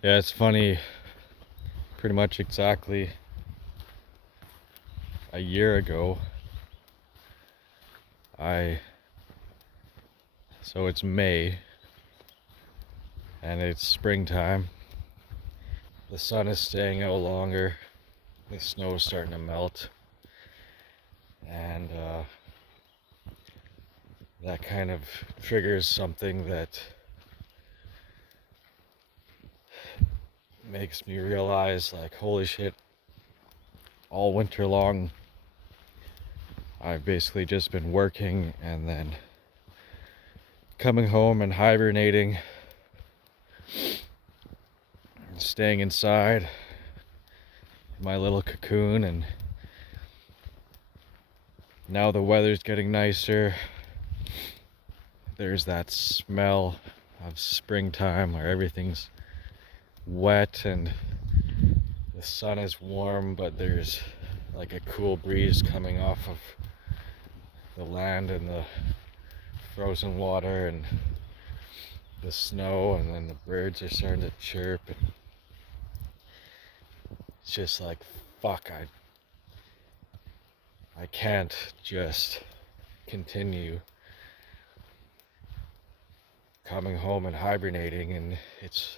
Yeah, it's funny. Pretty much exactly a year ago, I so it's May and it's springtime. The sun is staying out longer. The snow is starting to melt, and that kind of triggers something that makes me realize, like, holy shit! All winter long, I've basically just been working and then coming home and hibernating, staying inside my little cocoon, and now the weather's getting nicer. There's that smell of springtime where everything's wet and the sun is warm, but there's like a cool breeze coming off of the land and the frozen water and the snow, and then the birds are starting to chirp, and it's just like, fuck, I can't just continue coming home and hibernating and it's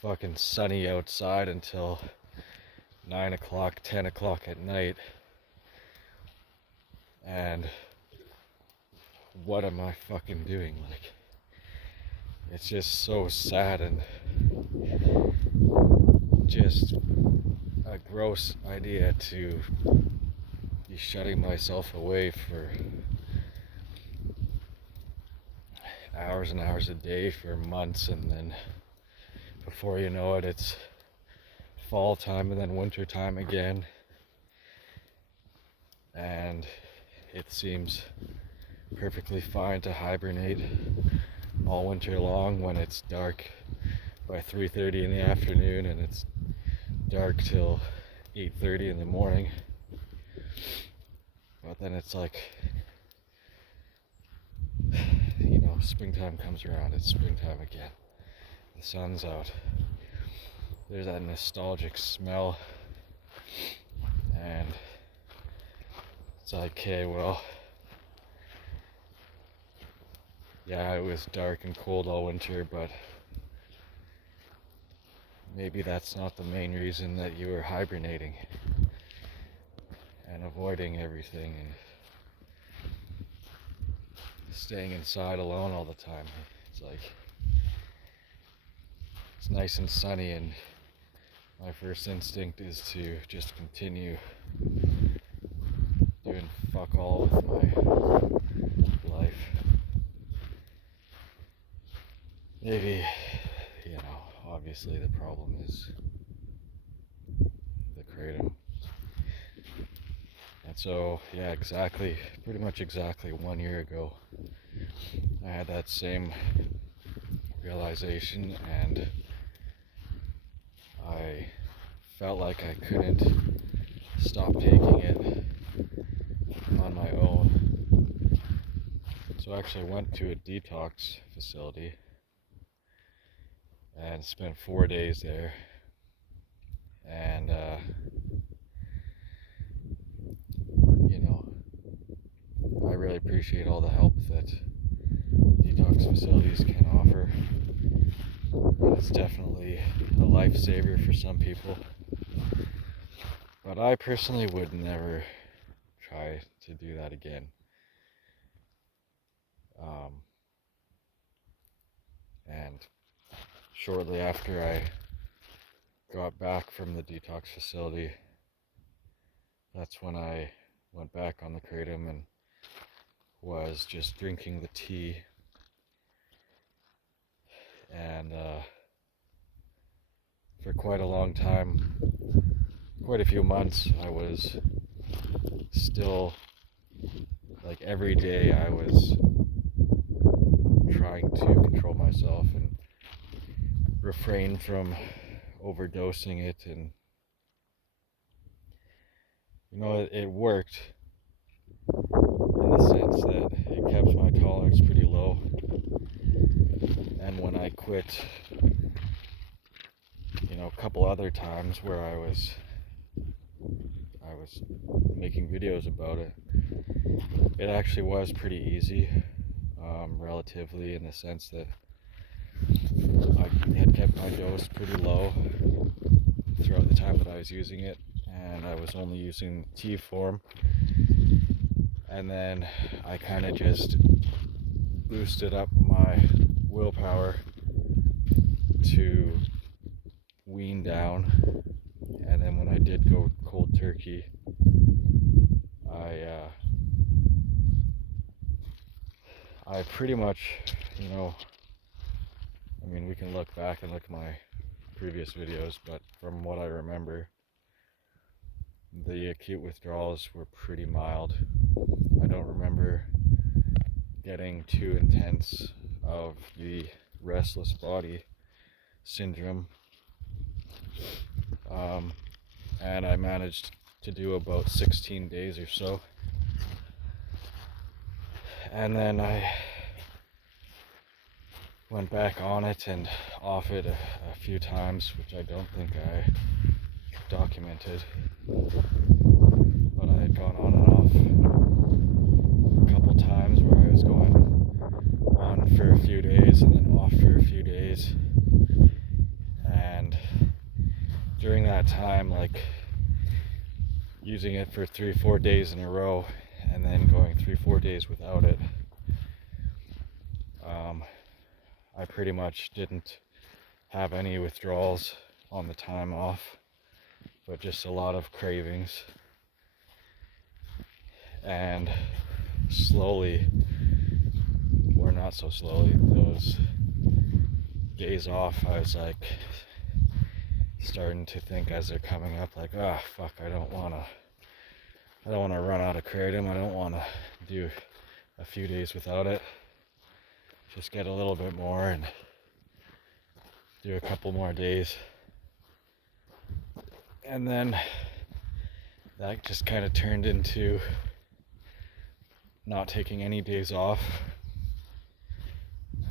fucking sunny outside until 9 o'clock, 10 o'clock at night. And what am I fucking doing? Like, it's just so sad and just a gross idea to be shutting myself away for hours and hours a day for months, and then before you know it, it's fall time and then winter time again, and it seems perfectly fine to hibernate all winter long when it's dark by 3:30 in the afternoon and it's dark till 8:30 in the morning. But then it's like, springtime comes around, it's springtime again. The sun's out. There's that nostalgic smell, and it's like, okay, well, yeah, it was dark and cold all winter, but maybe that's not the main reason that you were hibernating and avoiding everything and staying inside alone all the time. It's like, it's nice and sunny, and my first instinct is to just continue doing fuck all with my life. Maybe, obviously the problem is the kratom. And so, yeah, pretty much exactly 1 year ago, I had that same realization, and I felt like I couldn't stop taking it on my own. So I actually went to a detox facility and spent 4 days there, and I really appreciate all the help that detox facilities can offer. It's definitely a lifesaver for some people, but I personally would never try to do that again. And shortly after I got back from the detox facility, that's when I went back on the kratom and was just drinking the tea, and for quite a long time, quite a few months, I was still, like, every day I was trying to control myself and refrain from overdosing it, and it worked in the sense that it kept my tolerance pretty low. And when I quit couple other times where I was making videos about it. It actually was pretty easy, relatively, in the sense that I had kept my dose pretty low throughout the time that I was using it, and I was only using tea form. And then I kind of just boosted up my willpower to wean down. And then when I did go cold turkey, I pretty much, I mean, we can look back and look at my previous videos, but from what I remember, the acute withdrawals were pretty mild. I don't remember getting too intense of the restless body syndrome. And I managed to do about 16 days or so. And then I went back on it and off it a few times, which I don't think I documented. But I had gone on and off a couple times where I was going on for a few days and then off for a few days. And during that time, like using it for 3-4 days in a row and then going 3-4 days without it, I pretty much didn't have any withdrawals on the time off, but just a lot of cravings. And slowly, or not so slowly, those days off, I was like starting to think as they're coming up, like, fuck, I don't want to run out of kratom. I don't want to do a few days without it. Just get a little bit more and do a couple more days. And then that just kind of turned into not taking any days off.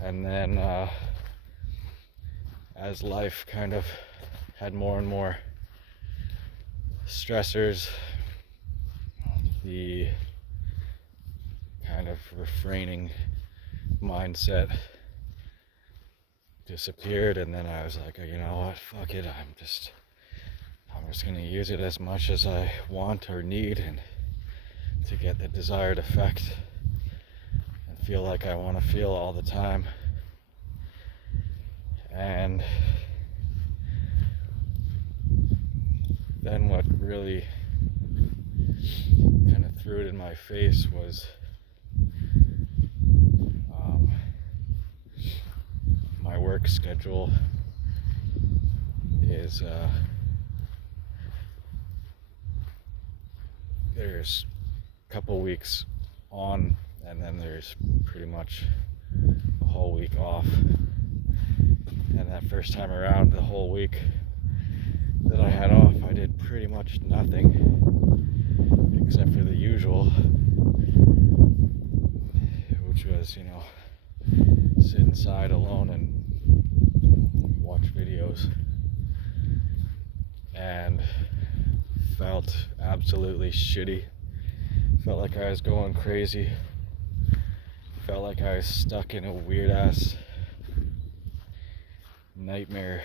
And then as life kind of had more and more stressors, the kind of refraining mindset disappeared, and then I was like, you know what, fuck it, I'm just gonna use it as much as I want or need, and to get the desired effect and feel like I want to feel all the time. And then what really kind of threw it in my face was my work schedule is there's a couple weeks on, and then there's pretty much a whole week off. And that first time around, the whole week that I had off, I did pretty much nothing except for the usual, which was, sit inside alone and watch videos, and felt absolutely shitty. Felt like I was going crazy. Felt like I was stuck in a weird ass nightmare,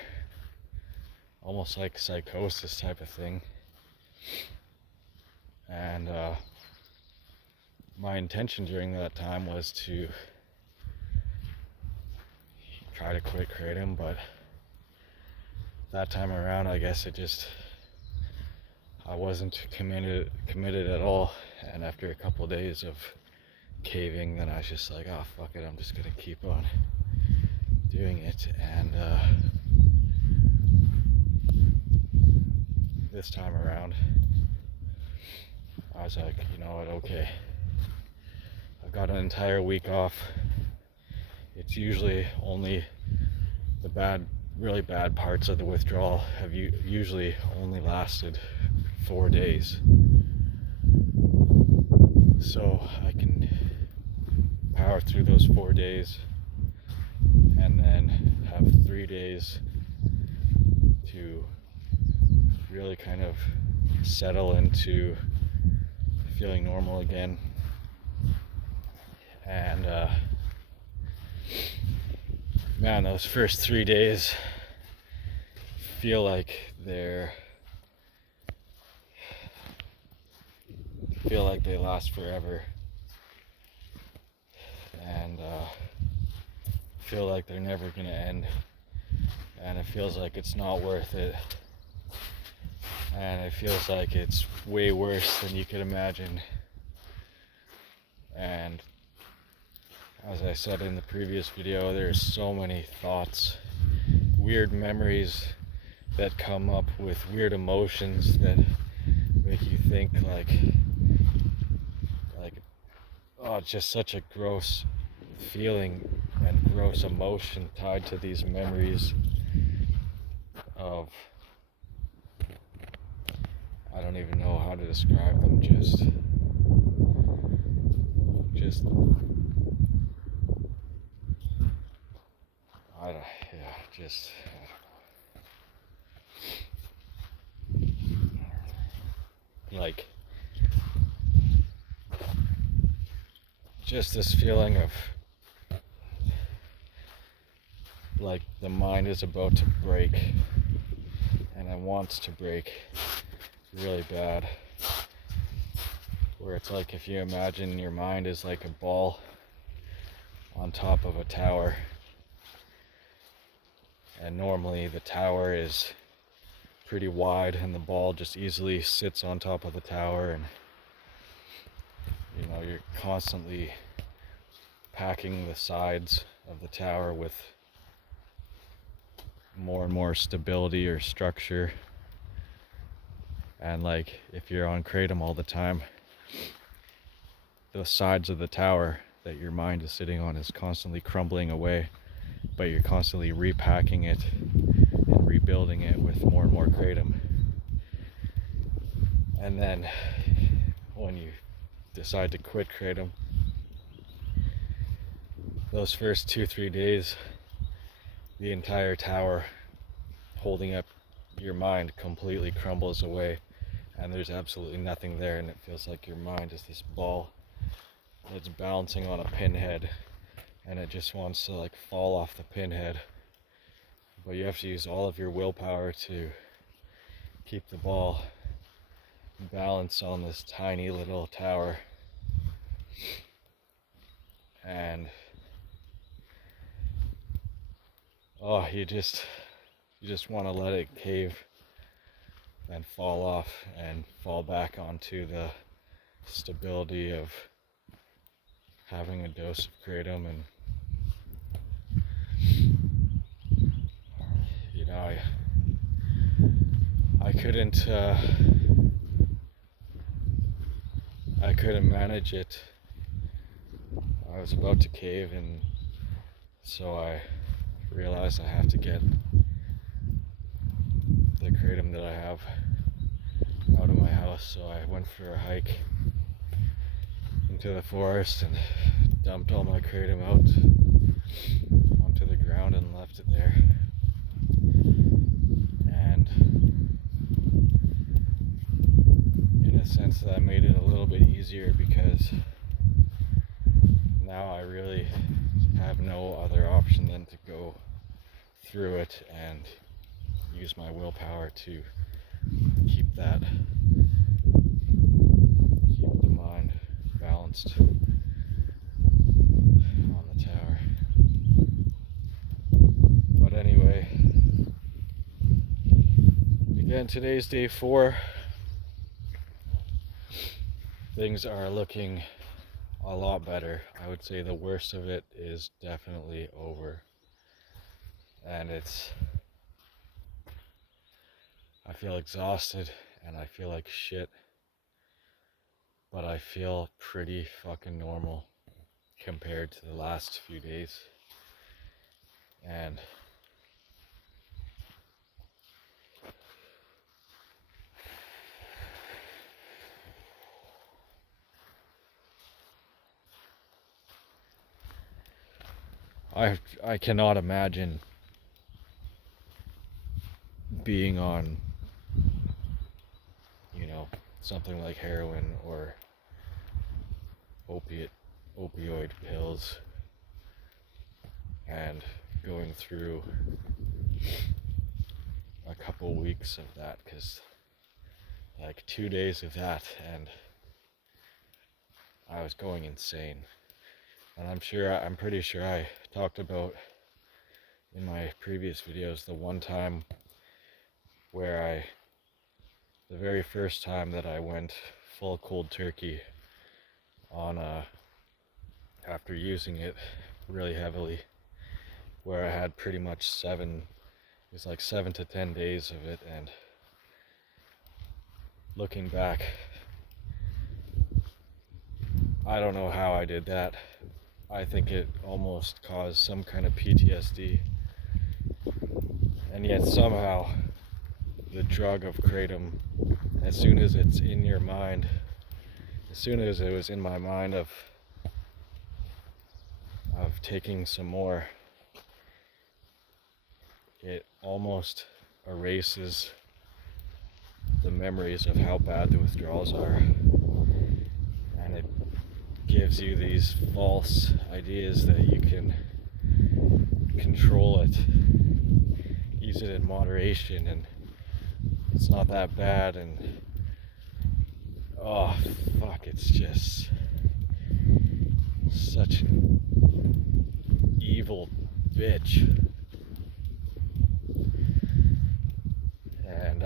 almost like psychosis type of thing. And my intention during that time was to try to quit kratom, but that time around, I guess I wasn't committed at all. And after a couple of days of caving, then I was just like, fuck it, I'm just gonna keep on doing it. And this time around, I was like, you know what, okay, I've got an entire week off. It's usually only the really bad parts of the withdrawal have usually only lasted 4 days. So I can power through those 4 days and then have 3 days to really kind of settle into feeling normal again. And man, those first 3 days feel like they last forever, and feel like they're never gonna end, and it feels like it's not worth it, and it feels like it's way worse than you could imagine. And as I said in the previous video, there's so many thoughts, weird memories that come up with weird emotions that make you think like oh, it's just such a gross feeling and gross emotion tied to these memories of, I don't even know how to describe them, just I don't, yeah, just like just this feeling of like the mind is about to break, and it wants to break really bad, where it's like if you imagine your mind is like a ball on top of a tower, and normally the tower is pretty wide and the ball just easily sits on top of the tower, and you know, you're constantly packing the sides of the tower with more and more stability or structure. And like if you're on kratom all the time, the sides of the tower that your mind is sitting on is constantly crumbling away, but you're constantly repacking it and rebuilding it with more and more kratom. And then when you decide to quit kratom, those first 2-3 days, the entire tower holding up your mind completely crumbles away, and there's absolutely nothing there, and it feels like your mind is this ball that's bouncing on a pinhead, and it just wants to like fall off the pinhead, but you have to use all of your willpower to keep the ball balanced on this tiny little tower. And oh, you just want to let it cave and fall off and fall back onto the stability of having a dose of kratom. And you know, I couldn't manage it. I was about to cave, and so I realized I have to get the kratom that I have out of my house. So I went for a hike into the forest and dumped all my kratom out onto the ground and left it there. And in a sense, that made it a little bit easier, because now I really have no other option than to go through it and use my willpower to keep the mind balanced on the tower. But anyway, again, today's day 4. Things are looking a lot better. I would say the worst of it is definitely over, and I feel exhausted and I feel like shit, but I feel pretty fucking normal compared to the last few days. And I cannot imagine being on you know, something like heroin or opioid pills, and going through a couple weeks of that, because like 2 days of that and I was going insane. And I'm pretty sure I talked about in my previous videos the one time where the very first time that I went full cold turkey on after using it really heavily, where I had pretty much 7 to 10 days of it. And looking back, I don't know how I did that. I think it almost caused some kind of PTSD. And yet somehow the drug of kratom, as soon as it's in your mind, as soon as it was in my mind of taking some more, it almost erases the memories of how bad the withdrawals are. And it gives you these false ideas that you can control it, use it in moderation, and it's not that bad. And oh fuck, it's just such an evil bitch. And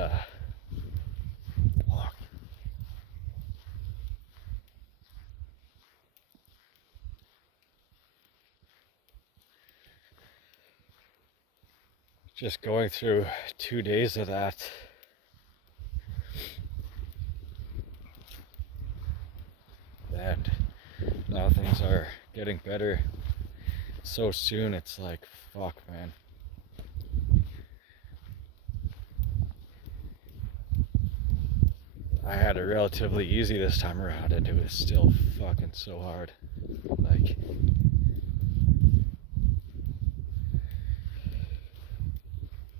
just going through 2 days of that, and now things are getting better so soon. It's like, fuck, man. I had it relatively easy this time around, and it was still fucking so hard. Like,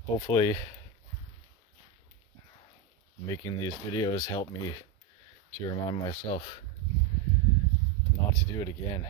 hopefully making these videos help me to remind myself not to do it again.